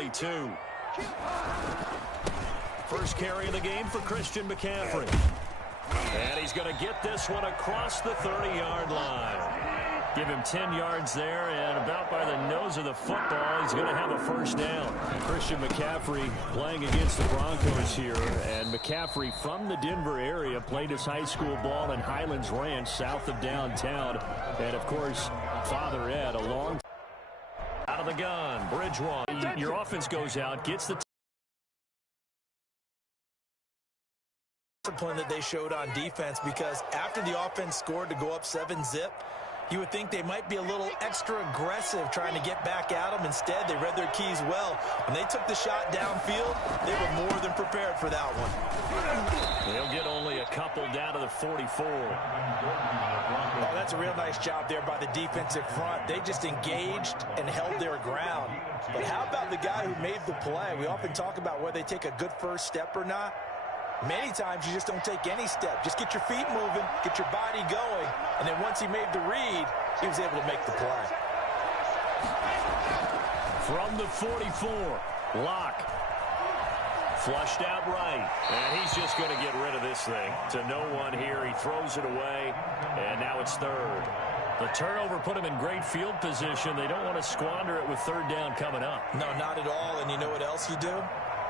22. First carry of the game for Christian McCaffrey. And he's going to get this one across the 30-yard line. Give him 10 yards there, and about by the nose of the football, he's going to have a first down. Christian McCaffrey playing against the Broncos here, and McCaffrey from the Denver area played his high school ball in Highlands Ranch, south of downtown. And, of course, Father Ed, a long out of the gun. Bridgewater. Your offense goes out, gets the discipline that they showed on defense, because after the offense scored to go up 7-zip, you would think they might be a little extra aggressive trying to get back at them. Instead, they read their keys well. When they took the shot downfield, they were more than prepared for that one. They'll get only a couple down to the 44. Oh, that's a real nice job there by the defensive front. They just engaged and held their ground. But how about the guy who made the play? We often talk about whether they take a good first step or not. Many times you just don't take any step. Just get your feet moving, get your body going, and then once he made the read, he was able to make the play. From the 44, Locke. Flushed out right, and he's just going to get rid of this thing. To no one here, he throws it away, and now it's third. The turnover put him in great field position. They don't want to squander it with third down coming up. No, not at all, and you know what else you do?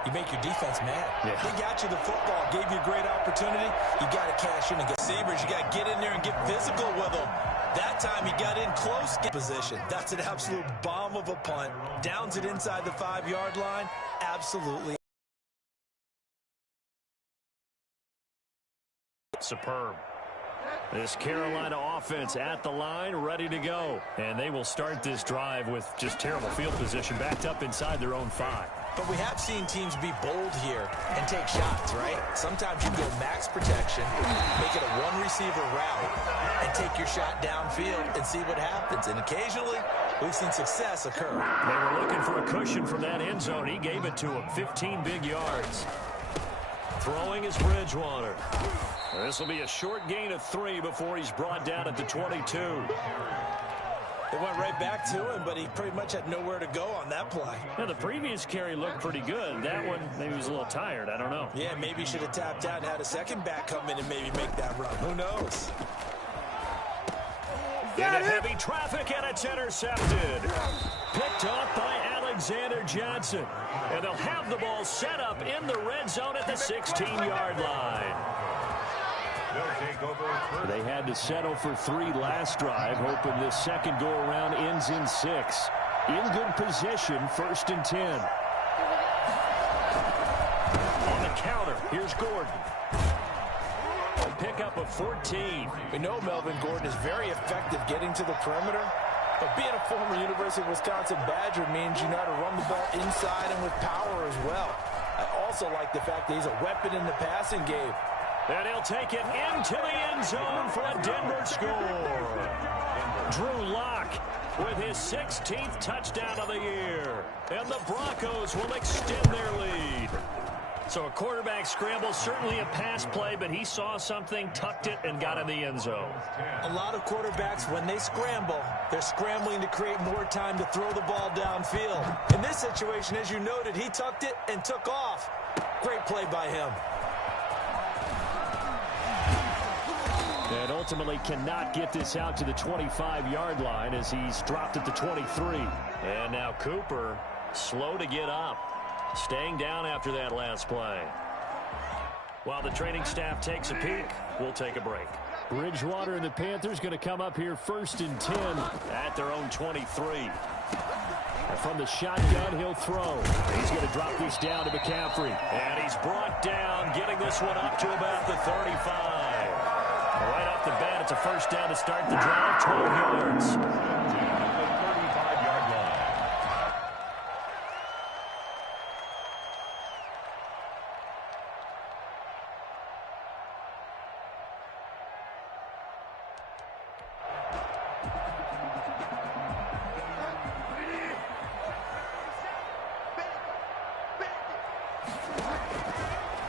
You make your defense mad. Yeah. They got you the football, gave you a great opportunity. You got to cash in and get receivers. You got to get in there and get physical with them. That time he got in close position. That's an absolute bomb of a punt. Downs it inside the 5-yard line. Absolutely superb. This Carolina offense at the line, ready to go. And they will start this drive with just terrible field position, backed up inside their own 5. But we have seen teams be bold here and take shots, right? Sometimes you go max protection, make it a one-receiver route, and take your shot downfield and see what happens. And occasionally, we've seen success occur. They were looking for a cushion from that end zone. He gave it to him, 15 big yards. Throwing is Bridgewater. This will be a short gain of 3 before he's brought down at the 22. They went right back to him, but he pretty much had nowhere to go on that play. Now, the previous carry looked pretty good. That one, maybe he was a little tired. I don't know. Yeah, maybe he should have tapped out and had a second back come in and maybe make that run. Who knows? Into heavy traffic, and it's intercepted. Picked off by Alexander Johnson. And they'll have the ball set up in the red zone at the 16-yard line. They had to settle for 3 last drive, hoping this second go-around ends in 6. In good position, 1st and 10. On the counter, here's Gordon. Pick up of 14. We know Melvin Gordon is very effective getting to the perimeter, but being a former University of Wisconsin Badger means you know how to run the ball inside and with power as well. I also like the fact that he's a weapon in the passing game. And he'll take it into the end zone for a Denver score. Drew Lock with his 16th touchdown of the year. And the Broncos will extend their lead. So a quarterback scramble, certainly a pass play, but he saw something, tucked it, and got in the end zone. A lot of quarterbacks, when they scramble, they're scrambling to create more time to throw the ball downfield. In this situation, as you noted, he tucked it and took off. Great play by him. And ultimately cannot get this out to the 25-yard line as he's dropped at the 23. And now Cooper, slow to get up. Staying down after that last play. While the training staff takes a peek, we'll take a break. Bridgewater and the Panthers going to come up here 1st and 10 at their own 23. And from the shotgun, he'll throw. He's going to drop this down to McCaffrey. And he's brought down, getting this one up to about the 35. Right off the bat, it's a first down to start the drive, 12 yards.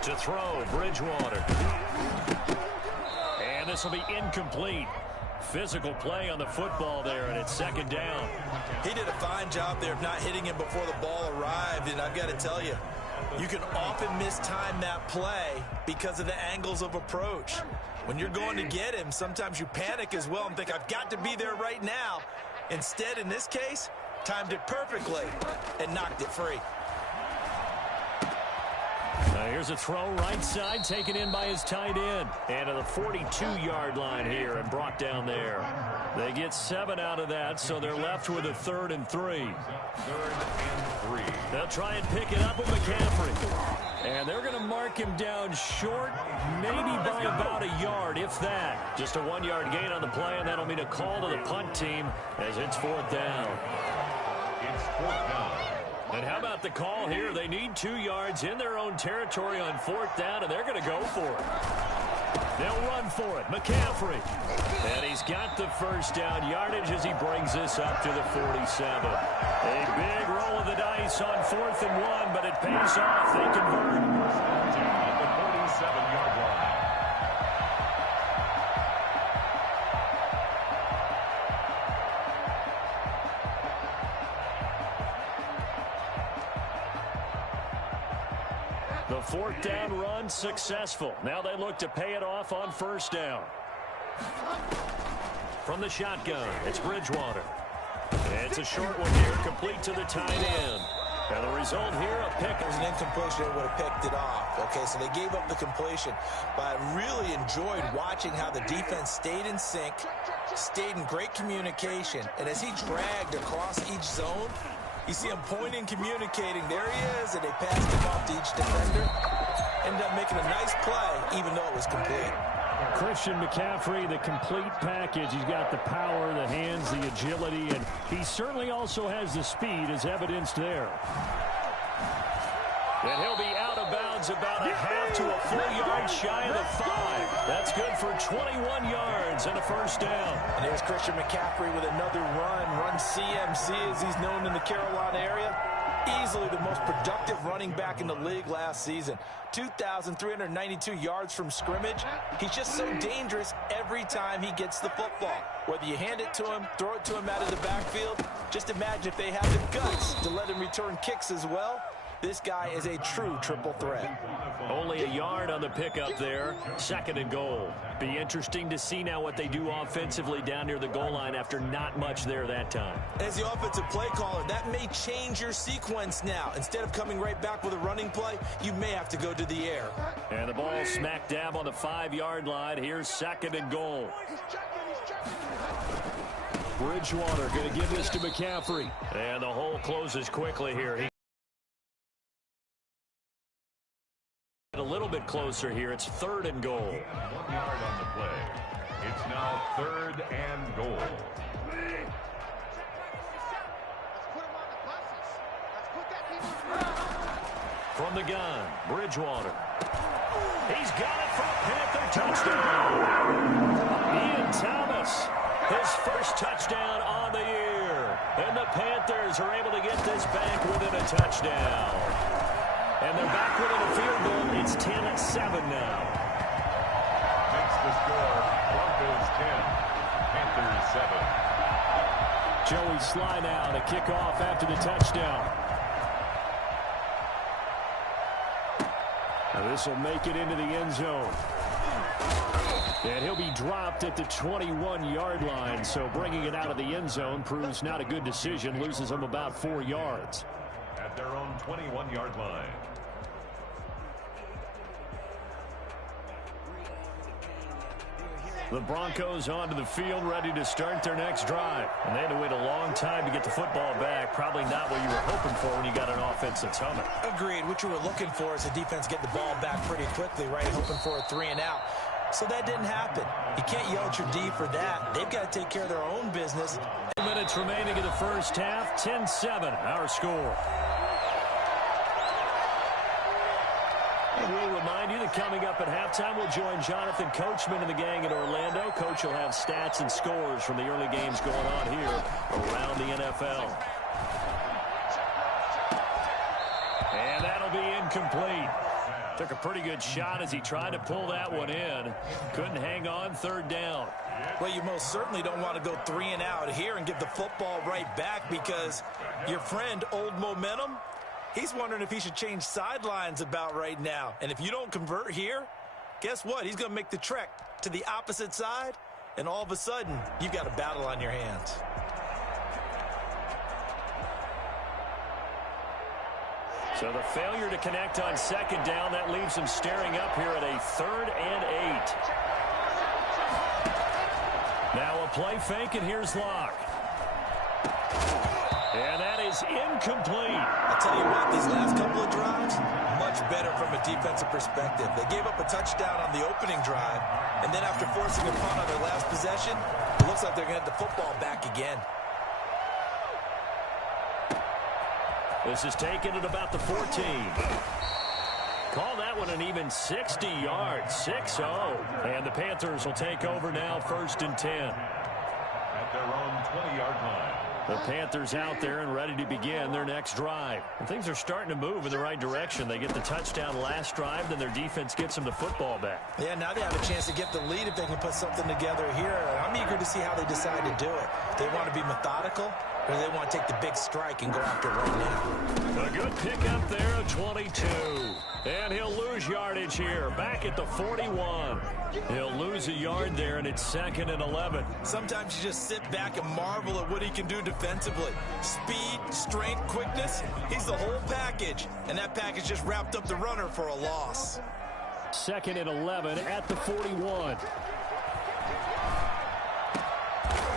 To throw, Bridgewater. And this will be incomplete. Physical play on the football there, and it's second down. He did a fine job there of not hitting him before the ball arrived, and I've got to tell you, you can often mistime that play because of the angles of approach. When you're going to get him, sometimes you panic as well and think, I've got to be there right now. Instead, in this case, timed it perfectly and knocked it free. Here's a throw right side, taken in by his tight end. And to the 42-yard line here and brought down there. They get 7 out of that, so they're left with a 3rd and 3. 3rd and 3. They'll try and pick it up with McCaffrey. And they're going to mark him down short, maybe by about a yard, if that. Just a 1-yard gain on the play, and that'll mean a call to the punt team as it's 4th down. It's 4th down. And how about the call here? They need 2 yards in their own territory on 4th down, and they're going to go for it. They'll run for it. McCaffrey. And he's got the first down yardage as he brings this up to the 47. A big roll of the dice on 4th and 1, but it pays off. They convert. At the 47-yard line. The 4th down run successful. Now they look to pay it off on 1st down. From the shotgun, it's Bridgewater. It's a short one here, complete to the tight end. And the result here, a pick. It was an incompletion. They would have picked it off. Okay, so they gave up the completion. But I really enjoyed watching how the defense stayed in sync, stayed in great communication. And as he dragged across each zone, you see him pointing, communicating. There he is, and they passed him off to each defender. Ended up making a nice play, even though it was complete. Christian McCaffrey, the complete package. He's got the power, the hands, the agility, and he certainly also has the speed, as evidenced there. And he'll be out of bounds about a half to a full yard shy of the 5. That's good for 21 yards and a 1st down. And there's Christian McCaffrey with another run CMC, as he's known in the Carolina area. Easily the most productive running back in the league last season. 2,392 yards from scrimmage. He's just so dangerous every time he gets the football. Whether you hand it to him, throw it to him out of the backfield, just imagine if they have the guts to let him return kicks as well. This guy is a true triple threat. Only a yard on the pickup there. 2nd and goal. Be interesting to see now what they do offensively down near the goal line after not much there that time. As the offensive play caller, that may change your sequence now. Instead of coming right back with a running play, you may have to go to the air. And the ball smack dab on the 5-yard line. Here's 2nd and goal. Bridgewater going to give this to McCaffrey. And the hole closes quickly here. A little bit closer here. It's 3rd and goal. 1 yard on the play. It's now 3rd and goal. From the gun, Bridgewater. He's got it for a Panther touchdown. Ian Thomas, his first touchdown on the year. And the Panthers are able to get this back within a touchdown. And they're back within a field goal. It's 10-7 now. Makes the score Broncos 10, Panthers 7. Joey Sly now to kick off after the touchdown. Now this will make it into the end zone. And he'll be dropped at the 21-yard line. So bringing it out of the end zone proves not a good decision. Loses him about 4 yards. At their own 21-yard line. The Broncos onto the field, ready to start their next drive. And they had to wait a long time to get the football back. Probably not what you were hoping for when you got an offense that's humming. Agreed. What you were looking for is the defense get the ball back pretty quickly, right? Hoping for a 3 and out. So that didn't happen. You can't yell at your D for that. They've got to take care of their own business. 2 minutes remaining in the first half. 10-7, our score. And we'll remind you that coming up at halftime, we'll join Jonathan Coachman and the gang in Orlando. Coach will have stats and scores from the early games going on here around the NFL. And that'll be incomplete. Took a pretty good shot as he tried to pull that one in. Couldn't hang on, third down. Well, you most certainly don't want to go 3 and out here and give the football right back, because your friend, Old Momentum, he's wondering if he should change sidelines about right now. And if you don't convert here, guess what? He's going to make the trek to the opposite side, and all of a sudden, you've got a battle on your hands. So the failure to connect on second down, that leaves him staring up here at a 3rd and 8. Now a play fake, and here's Locke. And that is incomplete. I'll tell you what, these last couple of drives, much better from a defensive perspective. They gave up a touchdown on the opening drive, and then after forcing a punt on their last possession, it looks like they're going to get the football back again. This is taken at about the 14. Call that one an even 60 yards, 6-0. And the Panthers will take over now, 1st and 10. At their own 20-yard line. The Panthers out there and ready to begin their next drive. And things are starting to move in the right direction. They get the touchdown last drive, then their defense gets them the football back. Yeah, now they have a chance to get the lead if they can put something together here. I'm eager to see how they decide to do it. They want to be methodical, or they want to take the big strike and go after it right now. A good pickup there at 22. And he'll lose yardage here, back at the 41. He'll lose a yard there, and it's 2nd and 11. Sometimes you just sit back and marvel at what he can do defensively. Speed, strength, quickness, he's the whole package. And that package just wrapped up the runner for a loss. 2nd and 11 at the 41.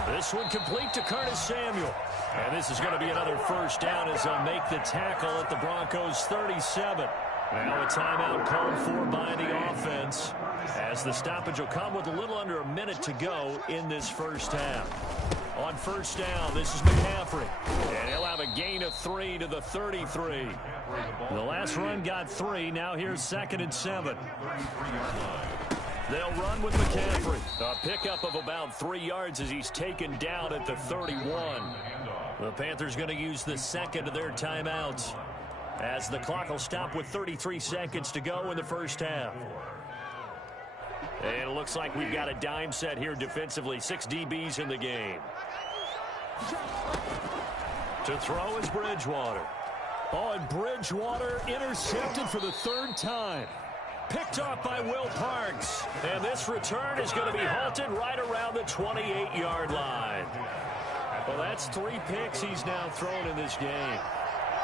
This one complete to Curtis Samuel. And this is going to be another first down as they'll make the tackle at the Broncos 37. Now a timeout called for by the offense, as the stoppage will come with a little under a minute to go in this first half. On first down, this is McCaffrey. And he'll have a gain of 3 to the 33. The last run got 3. Now here's 2nd and 7. They'll run with McCaffrey. A pickup of about 3 yards as he's taken down at the 31. The Panthers going to use the second of their timeouts, as the clock will stop with 33 seconds to go in the first half. And it looks like we've got a dime set here defensively. 6 DBs in the game. To throw is Bridgewater. Oh, and Bridgewater intercepted for the 3rd time. Picked off by Will Parks. And this return is going to be halted right around the 28-yard line. Well, that's 3 picks he's now thrown in this game.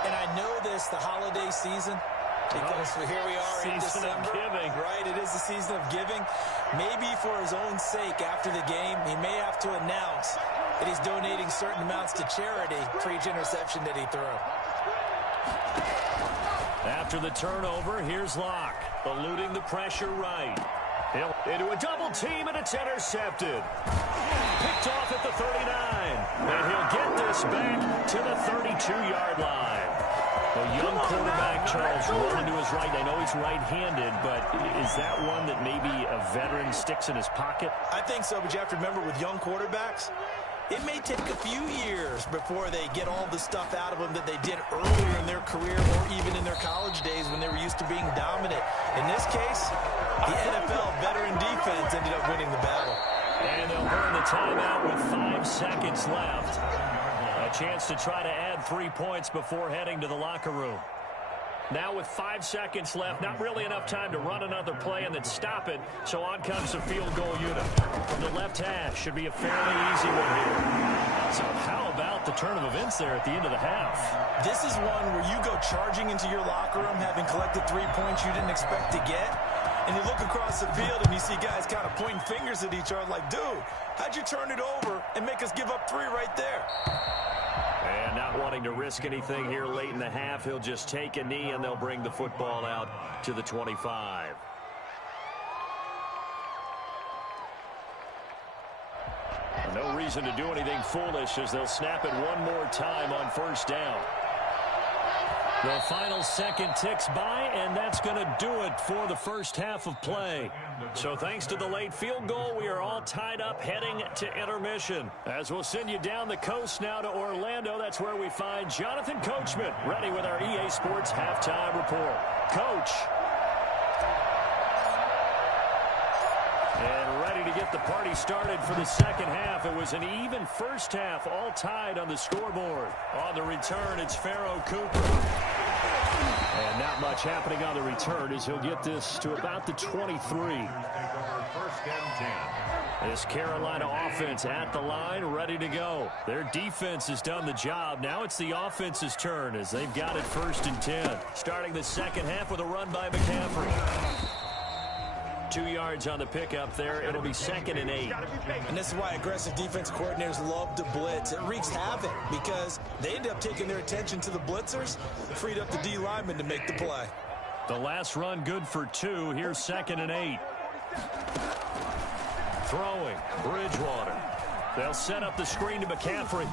And I know this, the holiday season, because here we are in December. Season of giving. Right, it is the season of giving. Maybe for his own sake after the game, he may have to announce that he's donating certain amounts to charity for each interception that he threw. After the turnover, here's Locke, eluding the pressure right. He'll into a double team, and it's intercepted. Picked off at the 39. And he'll get this back to the 32-yard line. A young quarterback, Charles, rolling to his right. I know he's right-handed, but is that one that maybe a veteran sticks in his pocket? I think so, but you have to remember with young quarterbacks, it may take a few years before they get all the stuff out of them that they did earlier in their career or even in their college days when they were used to being dominant. In this case, the NFL veteran defense ended up winning the battle. And they'll burn the timeout with 5 seconds left. A chance to try to add 3 points before heading to the locker room. Now with 5 seconds left, not really enough time to run another play and then stop it, so on comes the field goal unit. From the left hash, should be a fairly easy one here. So how about the turn of events there at the end of the half? This is one where you go charging into your locker room having collected 3 points you didn't expect to get, and you look across the field and you see guys kind of pointing fingers at each other like, dude, how'd you turn it over and make us give up 3 right there? And not wanting to risk anything here late in the half, he'll just take a knee and they'll bring the football out to the 25. No reason to do anything foolish as they'll snap it one more time on first down. The final second ticks by, and that's going to do it for the first half of play. So thanks to the late field goal, we are all tied up heading to intermission. As we'll send you down the coast now to Orlando, that's where we find Jonathan Coachman ready with our EA Sports Halftime Report. Coach. And ready to get the party started for the second half. It was an even first half, all tied on the scoreboard. On the return, it's Pharoh Cooper. And not much happening on the return as he'll get this to about the 23. First and 10. This Carolina offense at the line, ready to go. Their defense has done the job. Now it's the offense's turn as they've got it first and 10. Starting the second half with a run by McCaffrey. 2 yards on the pickup there. It'll be 2nd and 8. And this is why aggressive defense coordinators love to blitz. It wreaks havoc because they end up taking their attention to the blitzers, freed up the D lineman to make the play. The last run good for 2. Here's 2nd and 8. Throwing, Bridgewater. They'll set up the screen to McCaffrey.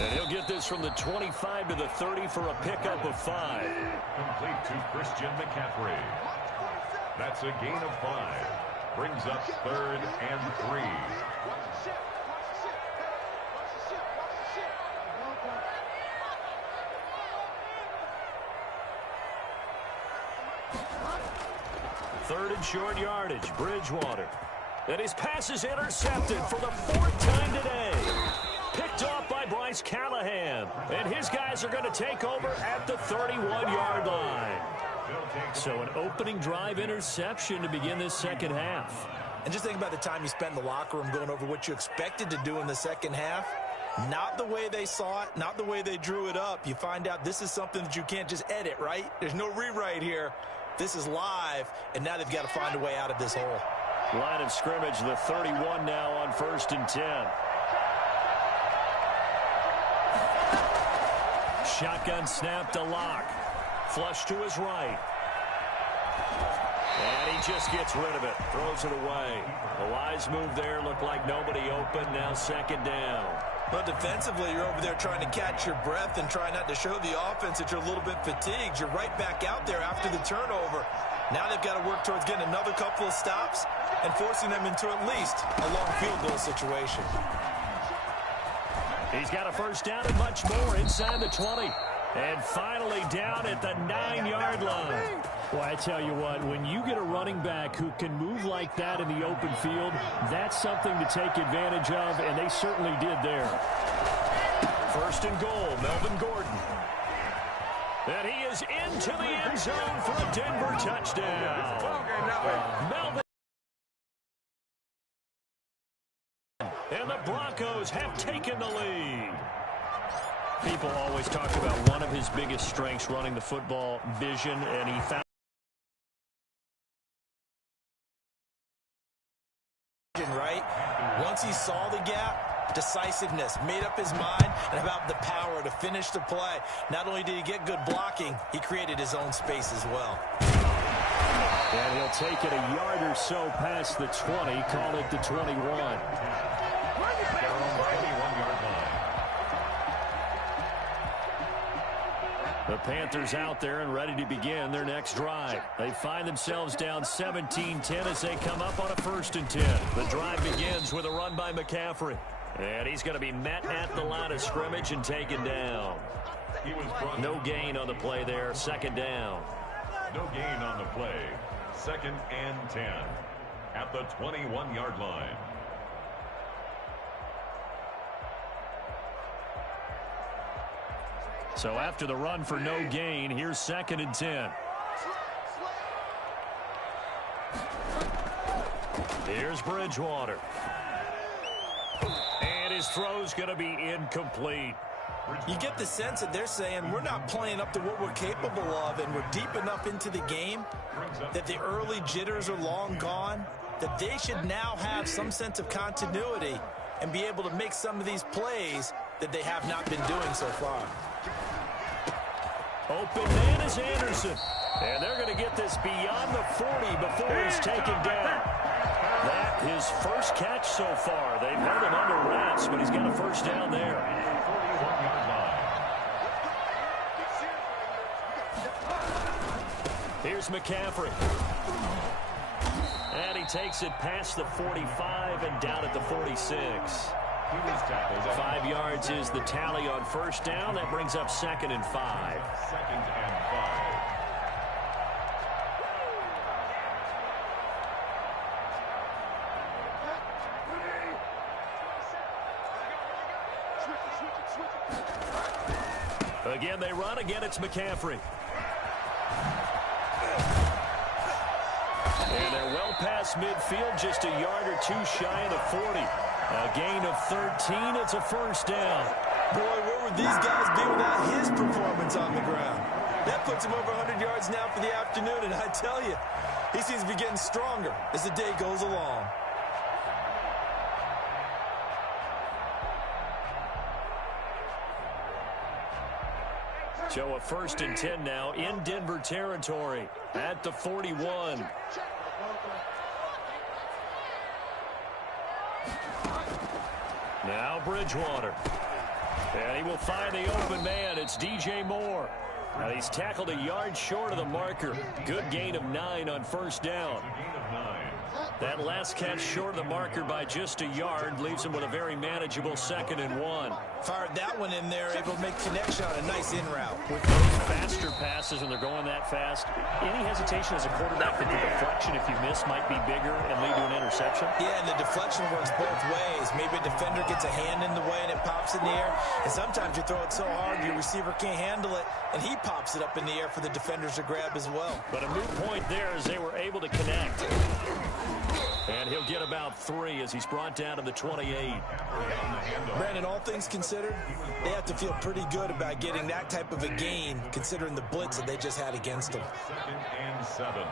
And he'll get this from the 25 to the 30 for a pickup of 5. Complete to Christian McCaffrey. That's a gain of 5. Brings up 3rd and 3. Third and short yardage, Bridgewater. And his pass is intercepted for the 4th time today. Picked off by Bryce Callahan. And his guys are going to take over at the 31-yard line. So an opening drive interception to begin this second half. And just think about the time you spent in the locker room going over what you expected to do in the second half. Not the way they saw it, not the way they drew it up. You find out this is something that you can't just edit, right? There's no rewrite here. This is live, and now they've got to find a way out of this hole. Line of scrimmage, the 31 now on 1st and 10. Shotgun snap to Lock. Flush to his right. And he just gets rid of it. Throws it away. A wise move there. Looked like nobody open. Now 2nd down. But defensively, you're over there trying to catch your breath and try not to show the offense that you're a little bit fatigued. You're right back out there after the turnover. Now they've got to work towards getting another couple of stops and forcing them into at least a long field goal situation. He's got a first down and much more inside the 20. And finally down at the 9-yard line. Well, I tell you what, when you get a running back who can move like that in the open field, that's something to take advantage of, and they certainly did there. 1st and goal, Melvin Gordon. And he is into the end zone for a Denver touchdown. Melvin. And the Broncos have taken the lead. People always talk about one of his biggest strengths running the football, vision, and he found right. Once he saw the gap, decisiveness, made up his mind, and about the power to finish the play. Not only did he get good blocking, he created his own space as well. And he'll take it a yard or so past the 20, call it the 21. The Panthers out there and ready to begin their next drive. They find themselves down 17-10 as they come up on a 1st and 10. The drive begins with a run by McCaffrey. And he's going to be met at the line of scrimmage and taken down. No gain on the play there. 2nd down. No gain on the play. 2nd and 10 at the 21-yard line. So after the run for no gain, here's 2nd and 10. Here's Bridgewater. And his throw's going to be incomplete. You get the sense that they're saying we're not playing up to what we're capable of, and we're deep enough into the game that the early jitters are long gone, that they should now have some sense of continuity and be able to make some of these plays that they have not been doing so far. Open man is Anderson. And they're going to get this beyond the 40 before he's taken down. That his first catch so far. They've held him under wraps, but he's got a first down there. Here's McCaffrey. And he takes it past the 45 and down at the 46. 5 yards is the tally on first down. That brings up 2nd and 5. 2nd and 5. Again, they run. Again, it's McCaffrey. And they're well past midfield, just a yard or two shy of the 40. A gain of 13. It's a first down. Boy, where would these guys be without his performance on the ground? That puts him over 100 yards now for the afternoon, and I tell you, he seems to be getting stronger as the day goes along. So a 1st and 10 now in Denver territory at the 41. Now Bridgewater. And he will find the open man. It's DJ Moore. And he's tackled a yard short of the marker. Good gain of 9 on first down. That last catch short of the marker by just a yard leaves him with a very manageable 2nd and 1. Fired that one in there, able to make connection on a nice in route. With those faster passes when they're going that fast, any hesitation as a quarterback that the deflection, if you miss, might be bigger and lead to an interception? Yeah, and the deflection works both ways. Maybe a defender gets a hand in the way and it pops in the air. And sometimes you throw it so hard your receiver can't handle it, and he pops it up in the air for the defenders to grab as well. But a moot point there as they were able to connect. And he'll get about 3 as he's brought down to the 28. Brandon, all things considered, they have to feel pretty good about getting that type of a gain, considering the blitz that they just had against them. 2nd and 7.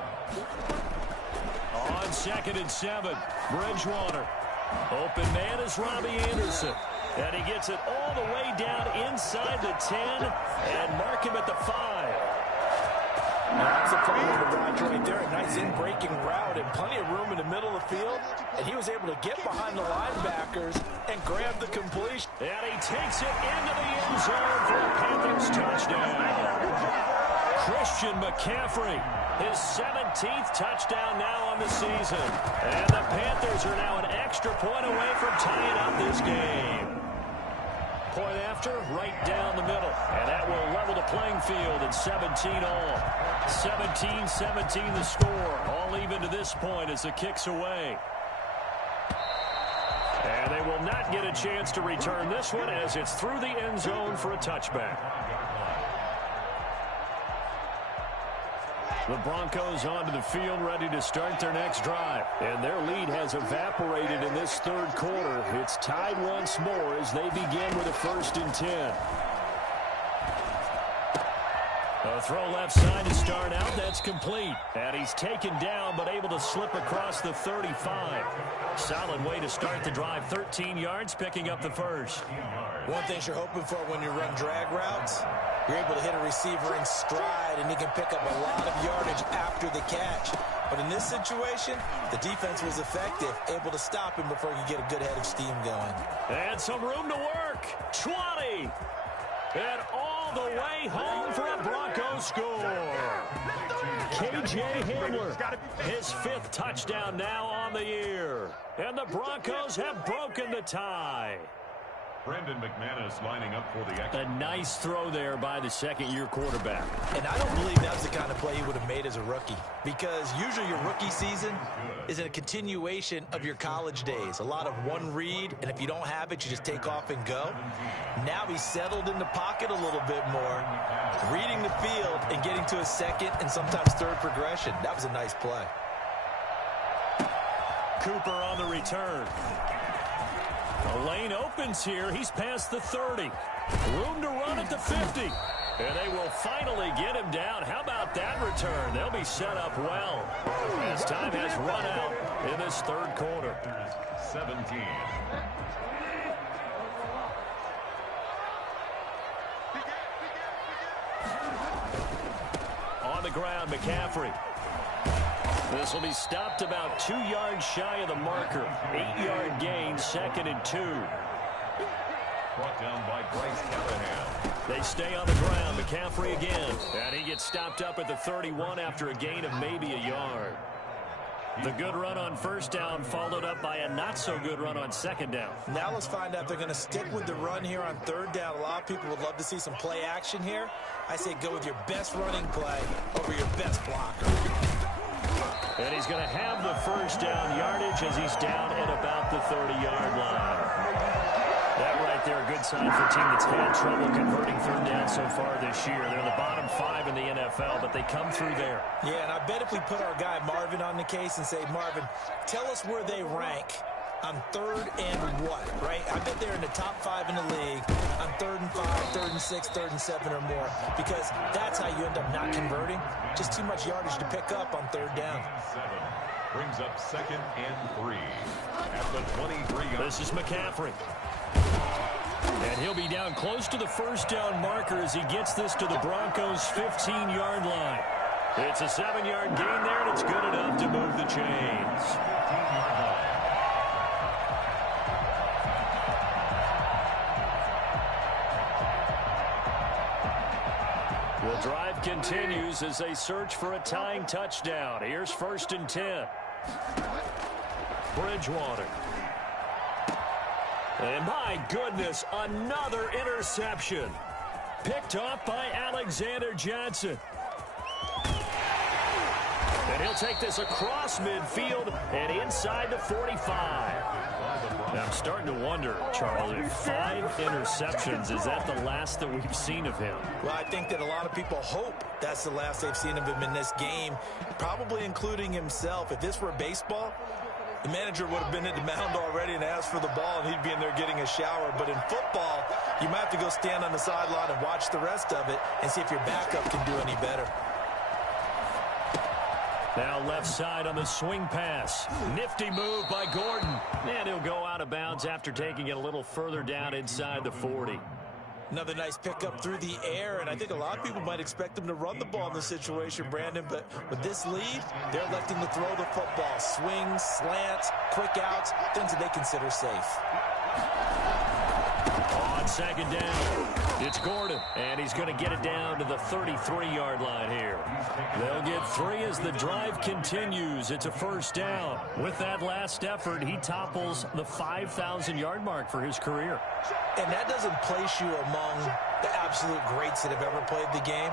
On 2nd and 7, Bridgewater. Open man is Robbie Anderson. And he gets it all the way down inside the 10 and mark him at the 5. That's a fun one to watch right there. A nice in-breaking route and plenty of room in the middle of the field. And he was able to get behind the linebackers and grab the completion. And he takes it into the end zone for a Panthers touchdown. Christian McCaffrey, his 17th touchdown now on the season. And the Panthers are now an extra point away from tying up this game. Point after, right down the middle. And that will level the playing field at 17 all. 17-17 the score. All even to this point as the kick's away. And they will not get a chance to return this one as it's through the end zone for a touchback. The Broncos onto the field ready to start their next drive. And their lead has evaporated in this 3rd quarter. It's tied once more as they begin with a 1st and 10. A throw left side to start out. That's complete. And he's taken down but able to slip across the 35. Solid way to start the drive. 13 yards, picking up the 1st. One thing you're hoping for when you run drag routes, you're able to hit a receiver in stride, and he can pick up a lot of yardage after the catch. But in this situation, the defense was effective, able to stop him before he could get a good head of steam going. And some room to work. 20. And all the way home for a Broncos score. K.J. Hamler, his 5th touchdown now on the year. And the Broncos have broken the tie. Brandon McManus lining up for the extra. A nice throw there by the 2nd-year quarterback. And I don't believe that's the kind of play he would have made as a rookie, because usually your rookie season is a continuation of your college days. A lot of one read, and if you don't have it, you just take off and go. Now he's settled in the pocket a little bit more, reading the field and getting to a 2nd and sometimes 3rd progression. That was a nice play. Cooper on the return. The lane opens here. He's past the 30. Room to run at the 50. And they will finally get him down. How about that return? They'll be set up well as time has run out in this 3rd quarter. 17. On the ground, McCaffrey. This will be stopped about 2 yards shy of the marker. 8-yard gain, 2nd and 2. Brought down by Bryce Callahan. They stay on the ground. McCaffrey again. And he gets stopped up at the 31 after a gain of maybe a yard. The good run on 1st down followed up by a not-so-good run on 2nd down. Now let's find out if they're going to stick with the run here on 3rd down. A lot of people would love to see some play action here. I say go with your best running play over your best blocker. And he's going to have the 1st down yardage as he's down at about the 30-yard line. That right there, a good sign for a team that's had trouble converting third down so far this year. They're in the bottom 5 in the NFL, but they come through there. Yeah, and I bet if we put our guy Marvin on the case and say, Marvin, tell us where they rank on third and what, right? I bet they're in the top 5 in the league on 3rd and 5, 3rd and 6, 3rd and 7 or more, because that's how you end up not converting. Just too much yardage to pick up on third down. Brings up 2nd and 3 at the 23. This is McCaffrey. And he'll be down close to the first down marker as he gets this to the Broncos' 15-yard line. It's a 7-yard gain there, and it's good enough to move the chains. The drive continues as they search for a tying touchdown. Here's 1st and 10. Bridgewater. And my goodness, another interception. Picked off by Alexander Johnson. And he'll take this across midfield and inside the 45. Now, I'm starting to wonder, Charles, if 5 interceptions, is that the last that we've seen of him? Well, I think that a lot of people hope that's the last they've seen of him in this game, probably including himself. If this were baseball, the manager would have been at the mound already and asked for the ball, and he'd be in there getting a shower. But in football, you might have to go stand on the sideline and watch the rest of it and see if your backup can do any better. Now left side on the swing pass. Nifty move by Gordon. And he'll go out of bounds after taking it a little further down inside the 40. Another nice pickup through the air, and I think a lot of people might expect them to run the ball in this situation, Brandon, but with this lead, they're electing to throw the football. Swings, slants, quick outs, things that they consider safe. On 2nd down, it's Gordon, and he's going to get it down to the 33-yard line here. They'll get 3 as the drive continues. It's a 1st down. With that last effort, he topples the 5,000-yard mark for his career. And that doesn't place you among the absolute greats that have ever played the game,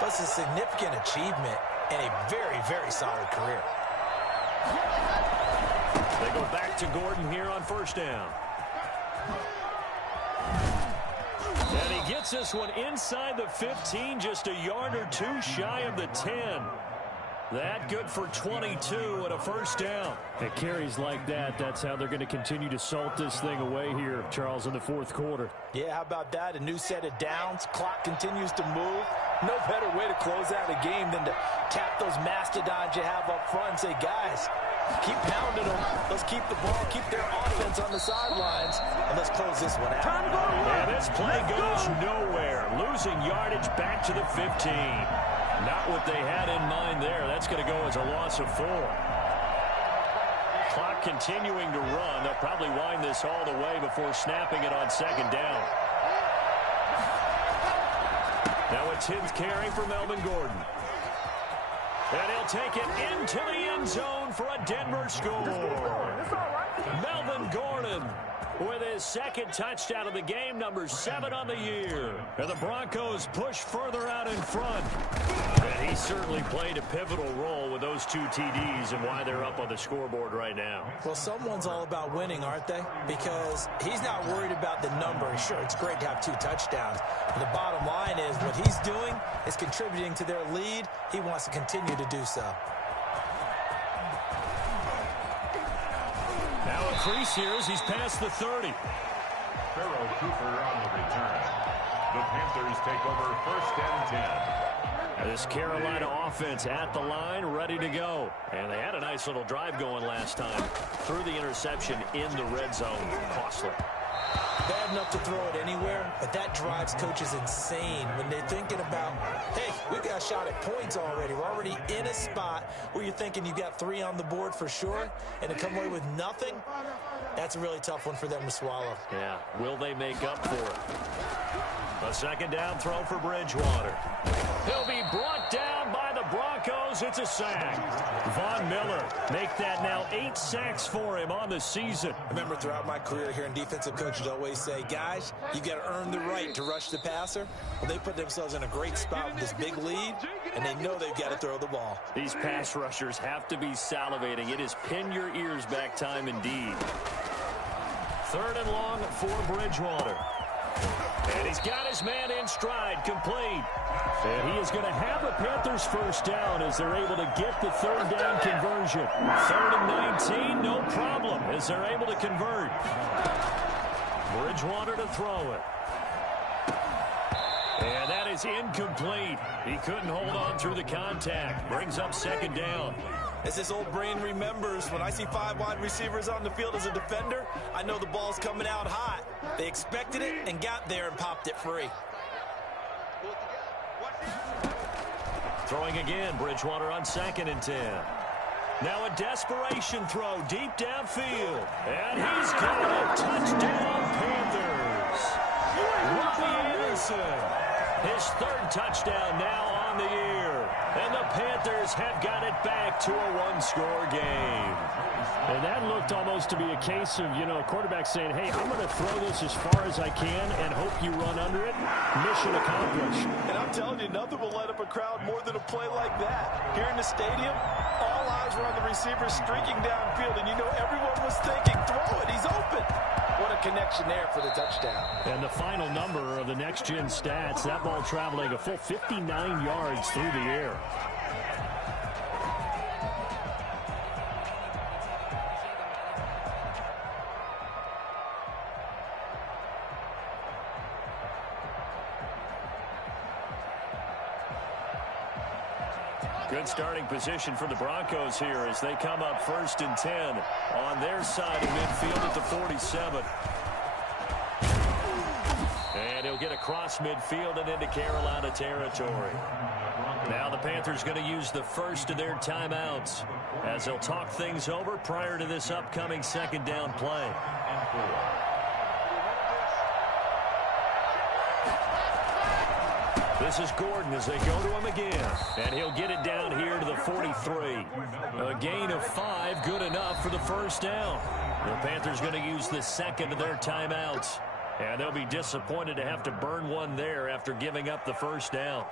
but it's a significant achievement and a very, very solid career. They go back to Gordon here on 1st down. And he gets this one inside the 15, just a yard or 2 shy of the 10. That good for 22 and a 1st down. It carries like that. That's how they're going to continue to salt this thing away here, Charles, in the 4th quarter. Yeah, how about that? A new set of downs. Clock continues to move. No better way to close out a game than to tap those mastodons you have up front and say, guys, keep pounding them. Let's keep the ball, keep their offense on the sidelines, and let's close this one out. And this play goes nowhere. Losing yardage back to the 15. Not what they had in mind there. That's going to go as a loss of 4. Clock continuing to run. They'll probably wind this all the way before snapping it on 2nd down. Now a 10th carry for Melvin Gordon. And he'll take it into the end zone for a Denver score. Melvin Gordon with his 2nd touchdown of the game, number 7 on the year. And the Broncos push further out in front. And he certainly played a pivotal role with those 2 TDs and why they're up on the scoreboard right now. Well, someone's all about winning, aren't they? Because he's not worried about the number. Sure, it's great to have 2 touchdowns. But the bottom line is what he's doing is contributing to their lead. He wants to continue to do so. Now increase here as he's past the 30. Pharaoh Cooper on the return. The Panthers take over 1st and 10. This Carolina offense at the line, ready to go. And they had a nice little drive going last time. Threw the interception in the red zone. Costly. Bad enough to throw it anywhere, but that drives coaches insane when they're thinking about, hey, we've got a shot at points already. We're already in a spot where you're thinking you've got 3 on the board for sure, and to come away with nothing, that's a really tough one for them to swallow. Yeah, will they make up for it? A 2nd down throw for Bridgewater. He'll be brought down by the Broncos. It's a sack. Von Miller make that now 8 sacks for him on the season. I remember throughout my career hearing defensive coaches always say, guys, you got to earn the right to rush the passer. Well, they put themselves in a great spot with this big lead, and they know they've got to throw the ball. These pass rushers have to be salivating. It is pin your ears back time indeed. Third and long for Bridgewater. And he's got his man in stride, complete. And he is going to have a Panthers first down as they're able to get the third down conversion. 3rd and 19, no problem, as they're able to convert. Bridgewater to throw it. And that is incomplete. He couldn't hold on through the contact. Brings up 2nd down. As his old brain remembers, when I see 5 wide receivers on the field as a defender, I know the ball's coming out hot. They expected it and got there and popped it free. Throwing again, Bridgewater on 2nd and 10. Now a desperation throw deep downfield. And he's got it. Touchdown, Panthers. Robbie Anderson. His 3rd touchdown now on the year. And the Panthers have got it back to a 1-score game. And that looked almost to be a case of, a quarterback saying, hey, I'm going to throw this as far as I can and hope you run under it. Mission accomplished. And I'm telling you, nothing will light up a crowd more than a play like that. Here in the stadium, all eyes were on the receiver streaking downfield, and everyone was thinking, throw it, he's open. What a connection there for the touchdown. And the final number of the next-gen stats, that ball traveling a full 59 yards through the air. Good starting position for the Broncos here as they come up 1st and 10 on their side of midfield at the 47. And he'll get across midfield and into Carolina territory. Now the Panthers going to use the first of their timeouts as they'll talk things over prior to this upcoming 2nd down play. This is Gordon as they go to him again. And he'll get it down here to the 43. A gain of 5, good enough for the first down. The Panthers going to use the 2nd of their timeouts. And they'll be disappointed to have to burn one there after giving up the first down.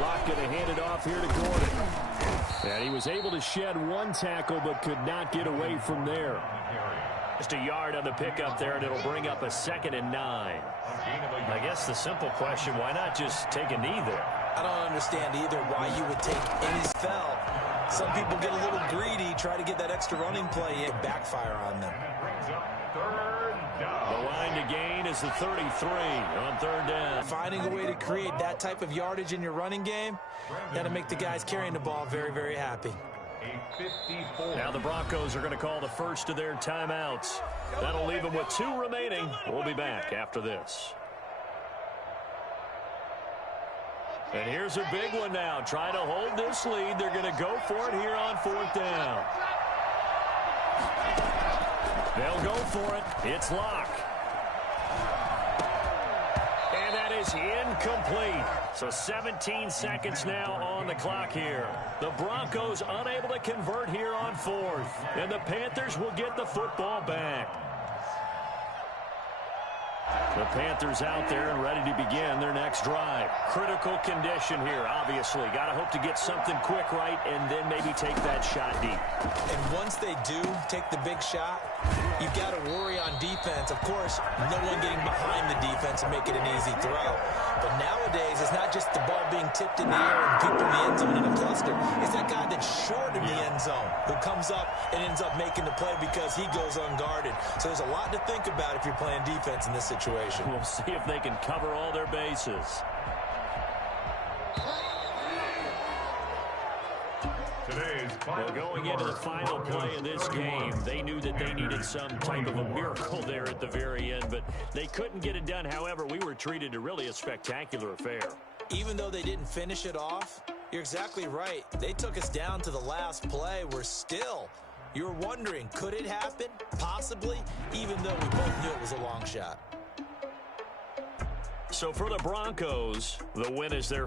Locke going to hand it off here to Gordon. And he was able to shed 1 tackle but could not get away from there. Just a yard on the pickup there, and it'll bring up a 2nd and 9. I guess the simple question, why not just take a knee there? I don't understand either why you would take any spell. Some people get a little greedy, try to get that extra running play in, backfire on them. The line to gain is the 33 on 3rd down. Finding a way to create that type of yardage in your running game, got to make the guys carrying the ball very, very happy. Now the Broncos are going to call the first of their timeouts. That'll leave them with 2 remaining. We'll be back after this. And here's a big one now. Trying to hold this lead. They're going to go for it here on 4th down. They'll go for it. It's Locke. And that is incomplete. So 17 seconds now on the clock here. The Broncos unable to convert here on 4th. And the Panthers will get the football back. The Panthers out there and ready to begin their next drive. Critical condition here, obviously. Got to hope to get something quick right and then maybe take that shot deep. And once they do take the big shot, you've got to worry on defense. Of course, no one getting behind the defense and make it an easy throw. But nowadays, it's not just the ball being tipped in the air and people in the end zone in a cluster. It's that guy that's short of the end zone who comes up and ends up making the play because he goes unguarded. So there's a lot to think about if you're playing defense in this situation. We'll see if they can cover all their bases. Well, going into the final play of this game, they knew that they needed some type of a miracle there at the very end, but they couldn't get it done. However, we were treated to really a spectacular affair. Even though they didn't finish it off, you're exactly right. They took us down to the last play. You're wondering, could it happen? Possibly, even though we both knew it was a long shot. So for the Broncos, the win is their